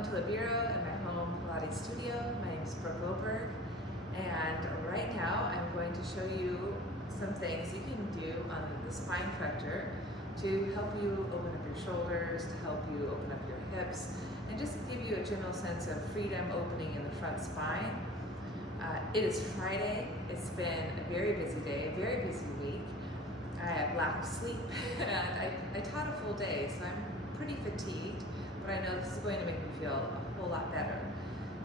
Welcome to the Bureau at my home Pilates studio. My name is Brooke Oberg, and right now I'm going to show you some things you can do on the spine corrector to help you open up your shoulders, to help you open up your hips, and just give you a general sense of freedom opening in the front spine. It is Friday. It's been a very busy day, a very busy week. I have lack of sleep, and I taught a full day, so I'm pretty fatigued, but I know this is going to make me feel a whole lot better.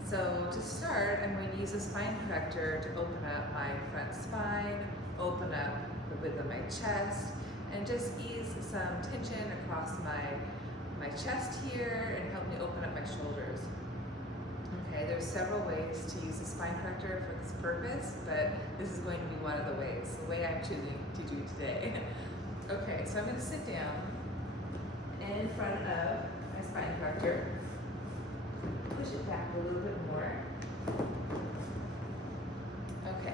So to start, I'm going to use a spine corrector to open up my front spine, open up the width of my chest, and just ease some tension across my chest here and help me open up my shoulders. Okay, there's several ways to use the spine corrector for this purpose, but this is going to be one of the ways, the way I'm choosing to do today. Okay, so I'm going to sit down in front of my spine corrector, push it back a little bit more. Okay,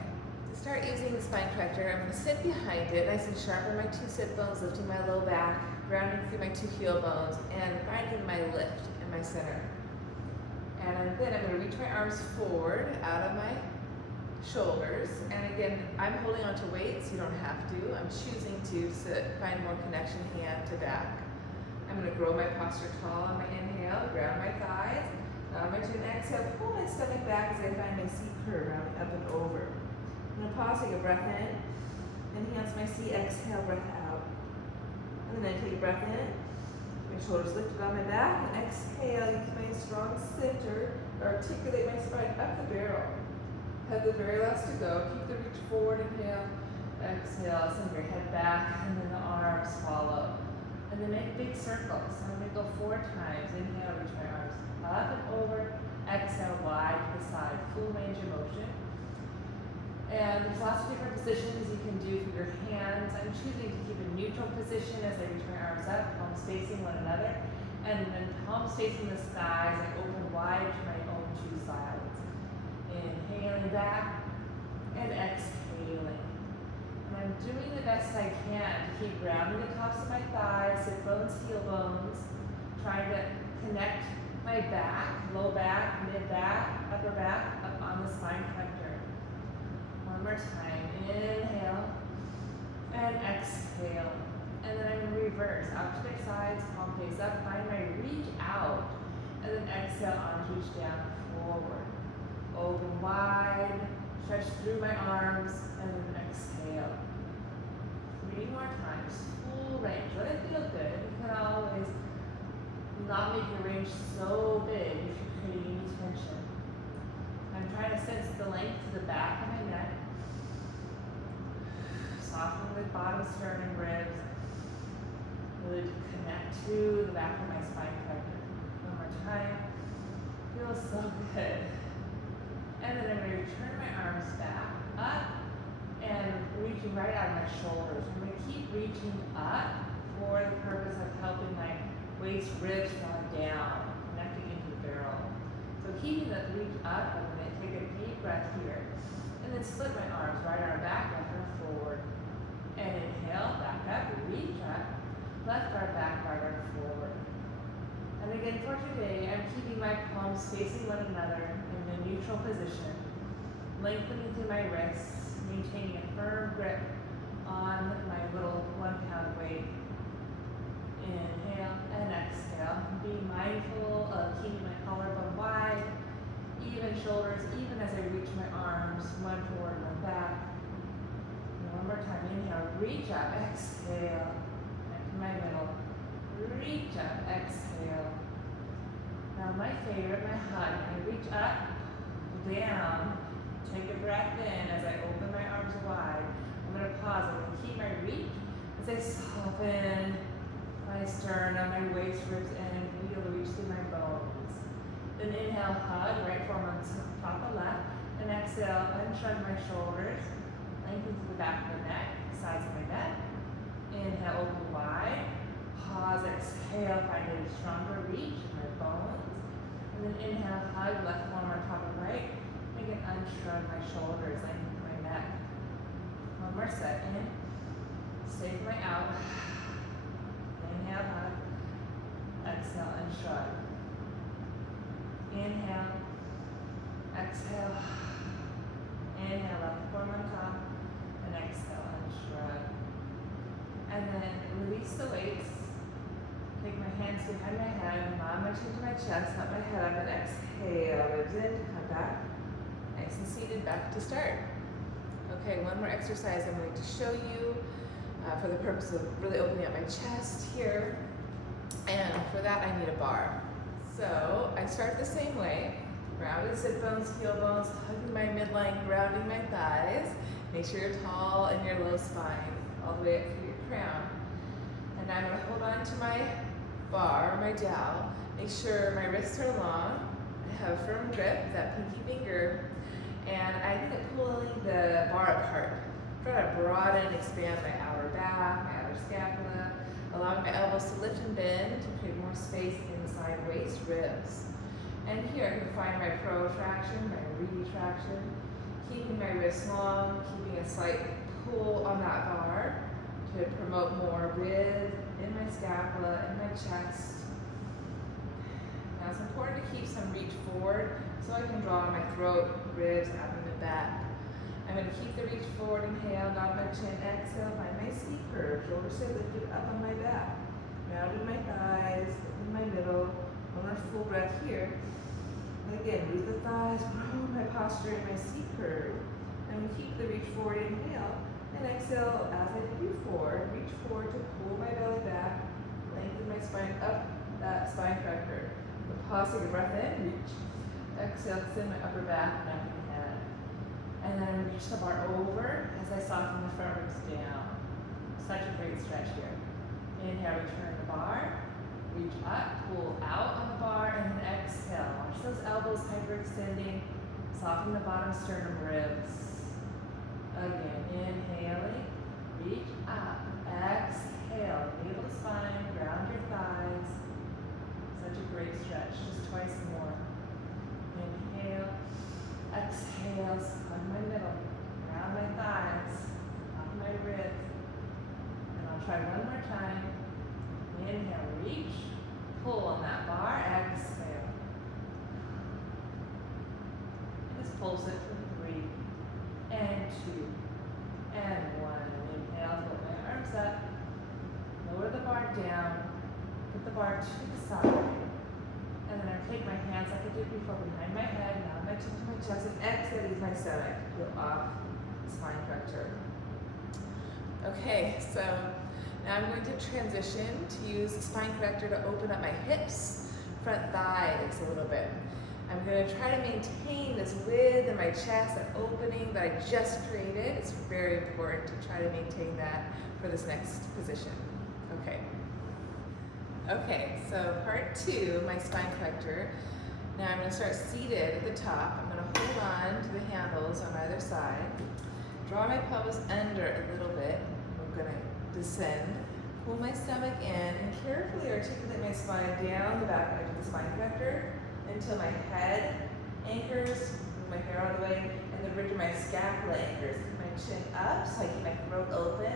to start using the spine corrector, I'm going to sit behind it, nice and sharp on my two sit bones, lifting my low back, grounding through my two heel bones, and finding my lift in my center. And then I'm going to reach my arms forward out of my shoulders. And again, I'm holding onto weights. You don't have to. I'm choosing to find more connection hand to back. I'm going to grow my posture tall on my inhale, ground my thighs. On my chin, exhale, pull my stomach back as I find my C curve, rounding up and over. I'm going to pause, take a breath in. Enhance my C, exhale, breath out. And then I take a breath in. My shoulders lifted on my back, and exhale, use my strong center to articulate my spine up the barrel. Head the very last to go. Keep the reach forward, inhale, exhale, send your head back, and then the arms follow. And then make big circles. I'm going to go 4 times. Inhale, reach my arms up and over. Exhale, wide to the side, full range of motion. And there's lots of different positions you can do for your hands. I'm choosing to keep a neutral position as I reach my arms up, palms facing one another, and then palms facing the sky as I open wide to my own 2 sides. Inhaling back and exhaling. And I'm doing the best I can to keep grounding the tops of my thighs, sit bones, heel bones, trying to connect my back, low back, mid back, upper back, up on the spine corrector. One more time, inhale and exhale. And then I'm going to reverse, out to my sides, palm face up, find my reach out, and then exhale, arms reach down, forward. Open wide, stretch through my arms, and then exhale. 3 more times, full range. Let it feel good. You can always not make your range so big if you're creating any tension. I'm trying to sense the length to the back of my neck. Soften the bottom sternum ribs. Really connect to the back of my spine corrector. One more time. Feels so good. And then I'm going to return my arms back up and reaching right out of my shoulders. I'm going to keep reaching up for the purpose of helping my waist ribs draw down, connecting into the barrel. So keeping that reach up, I'm going to take a deep breath here. And then split my arms, right arm back, left arm forward. And inhale, back up, reach up, left arm back, right arm forward. And again, for today, I'm keeping my palms facing one another in a neutral position, lengthening through my wrists, maintaining a firm grip on my little 1-pound weight. Inhale and exhale. Being mindful of keeping my collarbone wide, even shoulders, even as I reach my arms, one forward, one back. One more time, inhale, reach up, exhale, back to my middle, reach up, exhale. Now my favorite, my hug, I reach up, down, take a breath in as I open my arms wide. I'm going to pause, I'm going to keep my reach as I soften my sternum, my waist ribs in, feel the reach through my bones. Then inhale, hug, right forearm on top of left, and exhale, unshrug my shoulders. Lengthen to the back of the neck, sides of my neck. Inhale, open wide. Pause, exhale, find a stronger reach in my bones. And then inhale, hug, left forearm on top of right. Make it unshrug my shoulders, lengthen my neck. One more set, in. Stay for my out. Inhale, hug. Exhale, and shrug. Inhale, exhale, inhale, left form on top, and exhale and shrug. And then release the weights. Take my hands behind my head, nod my chin to my chest, not my head up, and exhale, ribs in, come back. Nice and seated, back to start. Okay, one more exercise I'm going to show you for the purpose of really opening up my chest here. And for that, I need a bar. So I start the same way. Rounded sit bones, heel bones, hugging my midline, grounding my thighs. Make sure you're tall in your low spine, all the way up through your crown. And I'm going to hold on to my bar, my dowel. Make sure my wrists are long. I have a firm grip, that pinky finger. And I think I'm pulling the bar apart. Try to broaden and expand my outer back, my outer scapula, allowing my elbows to lift and bend to create more space inside waist, ribs. And here I can find my protraction, my retraction, keeping my wrists long, keeping a slight pull on that bar to promote more width in my scapula, in my chest. Now it's important to keep some reach forward so I can draw on my throat, ribs, abdomen, back. I'm going to keep the reach forward, inhale, nod my chin, exhale, find my C curve, shoulders stay lifted up on my back. Rounding my thighs, in my middle, one more full breath here. And again, root the thighs, grow my posture in my C curve. And we keep the reach forward, inhale, and exhale as I do forward. Reach forward to pull my belly back, lengthen my spine up that spine corrector. Pause, take a breath in, reach. Exhale, extend my upper back, neck and head. And then reach the bar over as I soften the front ribs down. Such a great stretch here. Inhale, return the bar. Reach up, pull out on the bar, and then exhale. Watch those elbows hyperextending. Soften the bottom sternum ribs. Again, inhaling, reach up, exhale, navel to spine, ground your thighs. Such a great stretch, just twice more. Inhale, exhale, hug my middle, round my thighs, up my ribs. And I'll try one more time. Inhale, reach, pull on that bar, exhale. Just pulse it for 3, and 2, and 1. Inhale, put my arms up, lower the bar down, put the bar to the side. And then I take my hands like I did before behind my head, nod my chin to my chest, and exhale, ease my stomach. Peel off the spine corrector. Okay, so now I'm going to transition to use the spine corrector to open up my hips, front thighs a little bit. I'm going to try to maintain this width in my chest, that opening that I just created. It's very important to try to maintain that for this next position. Okay. Okay, so part 2, my spine corrector. Now I'm going to start seated at the top. I'm going to hold on to the handles on either side. Draw my pelvis under a little bit. I'm going to descend. Pull my stomach in and carefully articulate my spine down the back edge of the spine corrector until my head anchors, move my hair out of the way, and the bridge of my scapula anchors. Keep my chin up so I keep my throat open.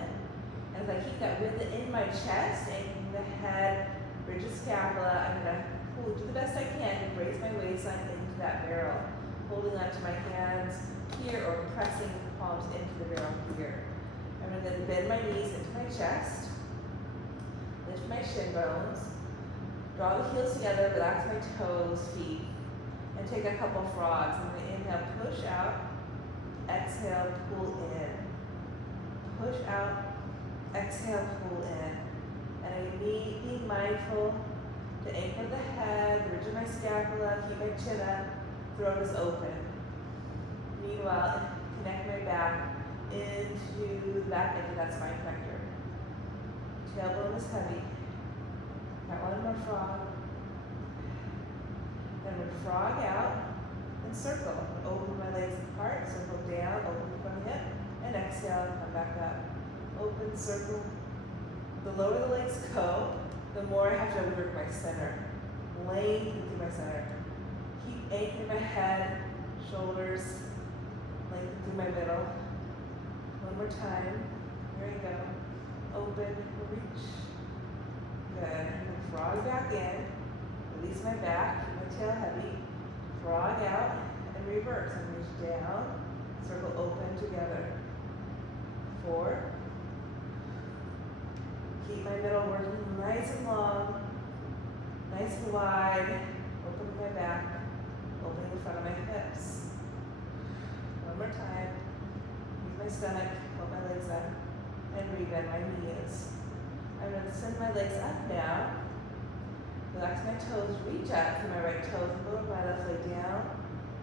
And as I keep that width in my chest, anchoring the head, bridge the scapula, I'm going to pull, do the best I can to raise my waistline into that barrel. Holding onto my hands here or pressing the palms into the barrel here. I'm going to then bend my knees into my chest, lift my shin bones, draw the heels together, relax my toes, feet, and take a couple frogs. I'm going to inhale, push out, exhale, pull in. Push out, exhale, pull in. And I need being mindful to anchor the head, the ridge of my scapula, keep my chin up, throat is open. Meanwhile, connect my back into the back edge of that spine corrector. Tailbone is heavy. Got one more frog. Then we frog out and circle. Open my legs apart, circle down, open from the hip, and exhale, come back up. Open, circle. The lower the legs go, the more I have to work my center. Lengthen through my center. Keep anchoring my head, shoulders, lengthen through my middle. One more time. Here we go. Open, reach. Good. And frog back in. Release my back, keep my tail heavy. frog out and reverse. And reach down, circle open together. 4. Keep my middle working nice and long, nice and wide. Open my back, opening the front of my hips. One more time. Use my stomach, hold my legs up, and rebend my knees. I'm going to send my legs up now. Relax my toes, reach up through my right toes, lower my left leg down.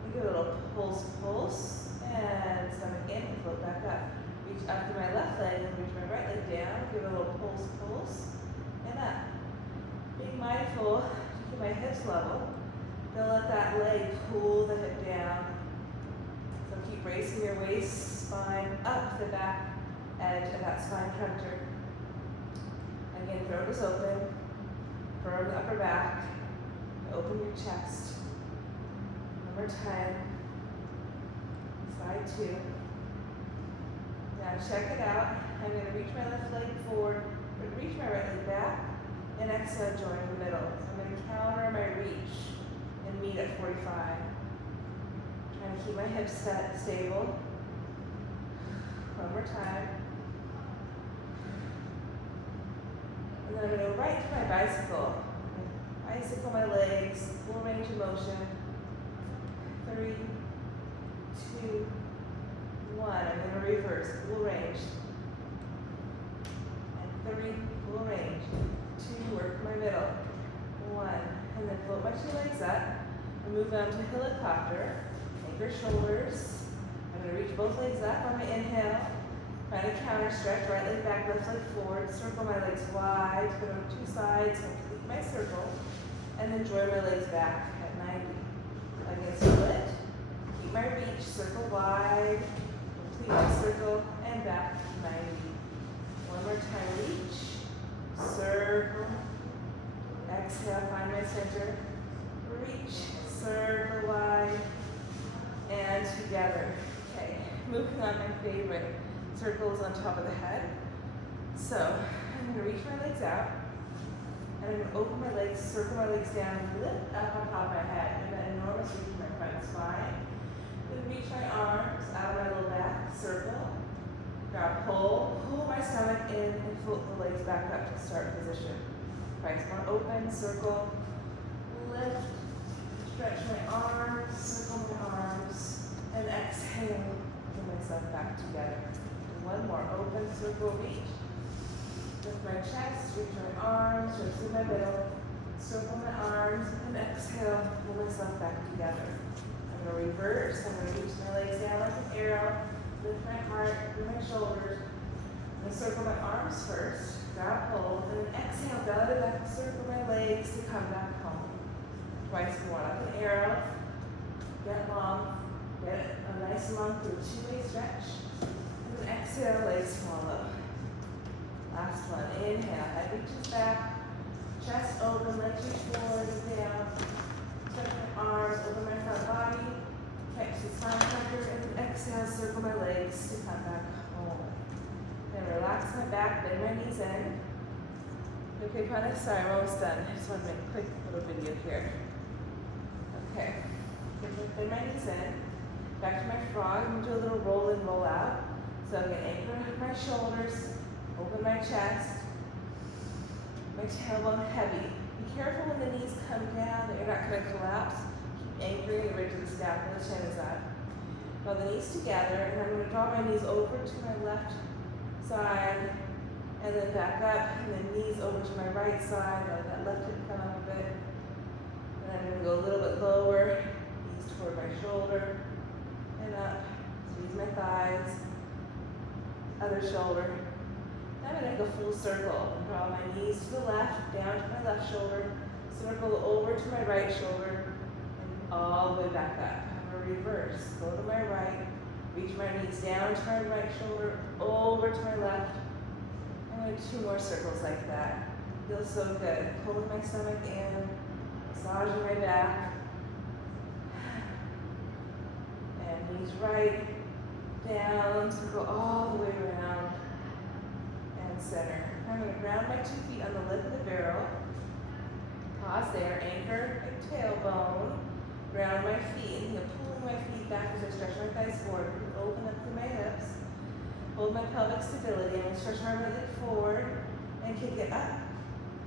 And give a little pulse, and stomach in and float back up. Reach up through my left leg and reach my right leg down. Give a little pulse, and up. Being mindful to keep my hips level. Don't let that leg pull the hip down. So keep bracing your waist, spine up the back edge of that spine corrector. Again, throat is open. Firm the upper back. Open your chest. One more time. Side 2. Now check it out. I'm going to reach my left leg forward, but reach my right leg back, and exhale, join the middle. So I'm going to counter my reach and meet at 45. Trying to keep my hips stable. One more time. And then I'm going to go right to my bicycle. Bicycle my legs, full range of motion. 3, 2, 1. I'm going to reverse, full range. And 3, full range. 2, work my middle. 1. And then float my 2 legs up. And move down to helicopter. Anchor shoulders. I'm going to reach both legs up on my inhale. Find a counter stretch, right leg back, left leg forward. Circle my legs wide, put on 2 sides, complete my circle. And then join my legs back at 90. Again, split. Keep my reach, circle wide. Complete my circle, and back 90. One more time, reach. Circle. Exhale, find my center. Reach, circle wide. And together. Okay, moving on, my favorite. Circles on top of the head. So I'm going to reach my legs out, and I'm going to open my legs, circle my legs down, and lift up on top of my head. And that enormous reach in my front spine. Then reach my arms out of my low back, circle. Now pull my stomach in, and float the legs back up to start position. Right, so open, circle, lift, stretch my arms, circle my arms, and exhale, bring myself back together. One more, open, circle, reach. Lift my chest, reach my arms, stretch through my middle, circle my arms, and exhale, pull myself back together. I'm going to reverse, I'm going to reach my legs down like an arrow, lift my heart, through my shoulders. I'm going to circle my arms first, grab hold, and then exhale, belly back, circle my legs to come back home. Twice more, like an arrow, get long, get a nice long through 2-way stretch. Exhale, legs follow. Last one, inhale, head reaches back, chest open, legs reach forward and down. Stretch my arms, open my front body, catch the spine corrector, and then exhale, circle my legs to come back home. Then relax my back, bend my knees in. Okay, Pana, sorry, I'm almost done. I just want to make a quick little video here. Okay, bend my knees in. Back to my frog, I'm going to do a little roll in, roll out. So I'm going to anchor my shoulders, open my chest, my tailbone heavy. Be careful when the knees come down that you're not going to collapse. Keep anchoring the ridge of the scalp when the chin is up. Draw the knees together, and I'm going to draw my knees over to my left side, and then back up, and then knees over to my right side, let that left hip come up a bit. And I'm going to go a little bit lower, knees toward my shoulder, and up, squeeze my thighs. Other shoulder. Now I'm going to make a full circle. Draw my knees to the left, down to my left shoulder, circle over to my right shoulder, and all the way back up. I'm going to reverse. Go to my right, reach my knees down to my right shoulder, over to my left. I'm going to do 2 more circles like that. Feels so good. Pulling my stomach in, massaging my back, and knees right, down, circle all the way around, and center. I'm going to ground my 2 feet on the lip of the barrel. Pause there, anchor my tailbone, Ground my feet, and pulling my feet back as I stretch my thighs forward. Open up through my hips. Hold my pelvic stability. I'm going to stretch my right leg forward and kick it up.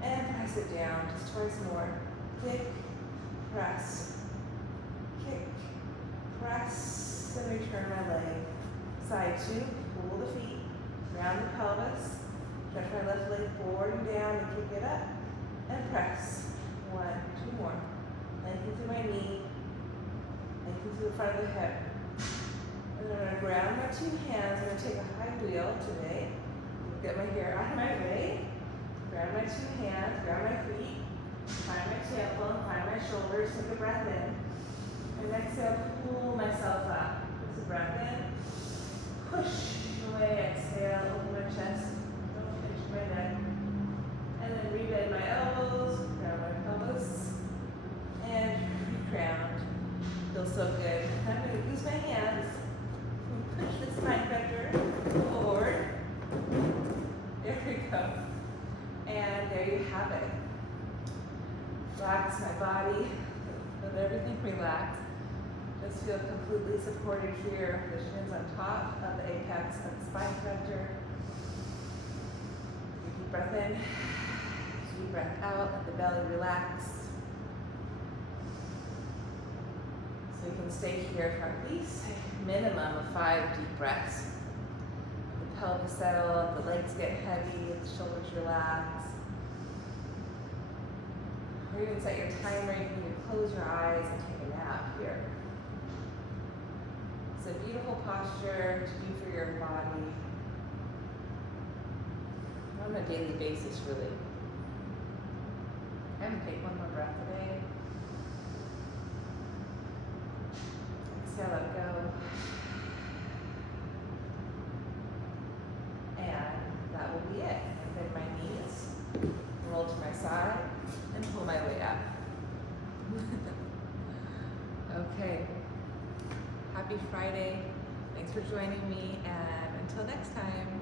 And press it down just twice more. Kick, press, kick, press, and return my leg. Side two, pull the feet, round the pelvis, stretch my left leg forward and down and kick it up, and press. 1, 2 more. Lengthen through my knee, lengthen through the front of the hip. And then I'm going to ground my 2 hands. I'm going to take a high wheel today. Get my hair out of my way. Grab my 2 hands, grab my feet, find my tailbone, find my shoulders, take a breath in. And exhale, pull myself up. Just a breath in. Push away, exhale, open my chest, don't pinch my neck. And then rebend my elbows, ground my pelvis, and ground. Feels so good. I'm going to use my hands. Push the spine vector forward. There we go. And there you have it. Relax my body, let everything relax. Just feel completely supported here. The shins on top of the apex of the spine vector. Deep breath in, deep breath out, let the belly relax. So you can stay here for at least a minimum of 5 deep breaths. The pelvis settle, the legs get heavy, the shoulders relax. Or even set your timer, you can even close your eyes and take a nap here. It's a beautiful posture to do for your body on a daily basis, really. I'm going to take one more breath today. Exhale, let go. And that will be it. I bend my knees, roll to my side, and pull my way up. Okay. Happy Friday. Thanks for joining me, and until next time.